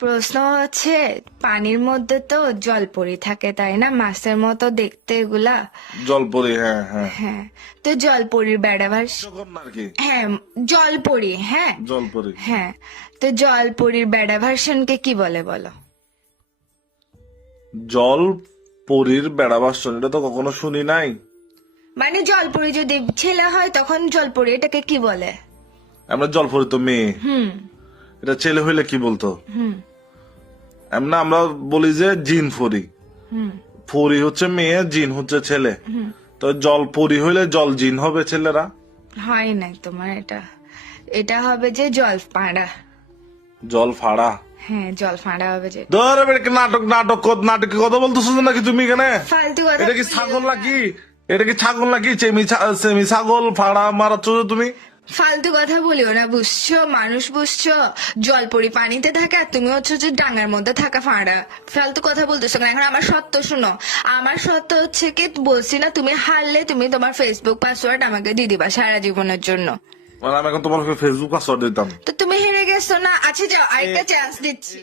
প্রশ্ন হচ্ছে, পানির মধ্যে তো জলপরি থাকে তাই না, মাছের মতো দেখতে এগুলা। জলপরি, হ্যাঁ হ্যাঁ। হ্যাঁ, তো জলপরির বেড়াভাস, যখন আর কি হ্যাঁ জলপরি, হ্যাঁ জলপরি। হ্যাঁ, তো জলপরির বেড়া ভার্সনকে কি বলে বলো? জল পরীর বেড়া ভার্সন, এটা তো কখনো শুনি নাই। মানে জলপরি যদি ছেলে হয় তখন জলপরি এটাকে কি বলে? আমরা জলপরি তো মেয়ে, হুম এটা ছেলে হইলে কি বলতো? হুম এমনি আমরা বলি যে জিন পরি, হুম পরি হচ্ছে মেয়ে, জিন হচ্ছে ছেলে। তো জল পরি হইলে জল জিন হবে ছেলেরা। হয় নাই তোমার এটা, এটা হবে যে জল ফাঁড়া। জল ফাড়া। হ্যাঁ জল ফাঁড়া হবে যে। ধরে বেড়ে নাটকে কথা বলতেছো নাকি তুমি এখানে? ফালতু কথা এটা কি বলিও ছাগল না। নাকি? এটা কি ছাগল নাকি? সেমি ছাগল ফাড়া মারাচ্ছ যে তুমি। ফালতু কথা বলিও না, বুঝছো? মানুষ বুঝছো? জলপরি পানিতে থাকে আর তুমি হচ্ছে যে ডাঙার মধ্যে থাকা ফাঁড়া। ফালতু কথা বলতেছো কেন? এখন আমার সত্য শুনো। আমার সত্য হচ্ছে কি, বলছি না তুমি হারলে তুমি তোমার ফেসবুক পাসওয়ার্ড আমাকে দিয়ে দিবা সারা জীবনের জন্য। মানে আমি এখন তোমার ফেসবুক পাসওয়ার্ড দিতাম। তো তুমি হেরে গেছো না। আচ্ছা যাও, আরেকটা চান্স দিচ্ছি।